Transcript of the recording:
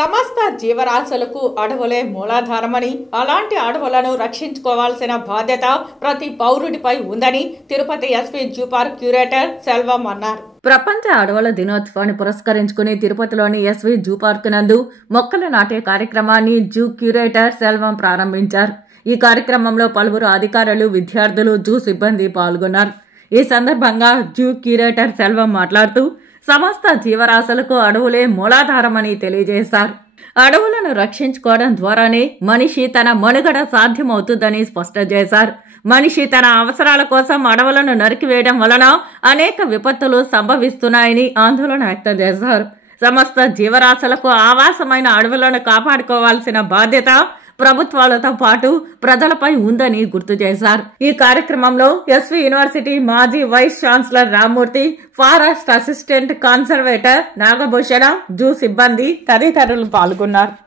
సమస్త జీవరాశులకు అడవులే మూలాధారమని, అలాంటి అడవులను రక్షించుకోవాల్సిన బాధ్యత ప్రతి పౌరుడిపై ఉందని Tirupati SP zoo park curator Selvam అన్నారు. ప్రపంచ అడవుల దినోత్సవాన్ని పురస్కరించుకుని తిరుపతిలోని ఎస్వీ జూ పార్క్ నందు మొక్కలు నాటే కార్యక్రమాన్ని జూ క్యూరేటర్ సెల్వం ప్రారంభించారు. ఈ కార్యక్రమంలో పలువురు అధికారులు, విద్యార్థులు, జూ సిబ్బంది పాల్గొన్నారు. ఈ సందర్భంగా జూ క్యూరేటర్ సెల్వం మాట్లాడుతూ సమస్త జీవరాశులకు అడవులే మూలాధారమని తెలియజేశారు. అడవులను రక్షించుకోవడం ద్వారానే మనిషి తన మనుగడ సాధ్యమవుతుందని స్పష్టం చేశారు. మనిషి తన అవసరాల కోసం అడవులను నరికివేయడం వలన అనేక విపత్తులు సంభవిస్తున్నాయని ఆందోళన వ్యక్తం చేశారు. సమస్త జీవరాశులకు ఆవాసమైన అడవులను కాపాడుకోవాల్సిన బాధ్యత ప్రభుత్వాలతో పాటు ప్రజలపై ఉందని గుర్తు చేశారు. ఈ కార్యక్రమంలో ఎస్వి యూనివర్సిటీ మాజీ vice chancellor Rammurthy, forest assistant conservator Nagabhushana, zoo సిబ్బంది తదితరులు పాల్గొన్నారు.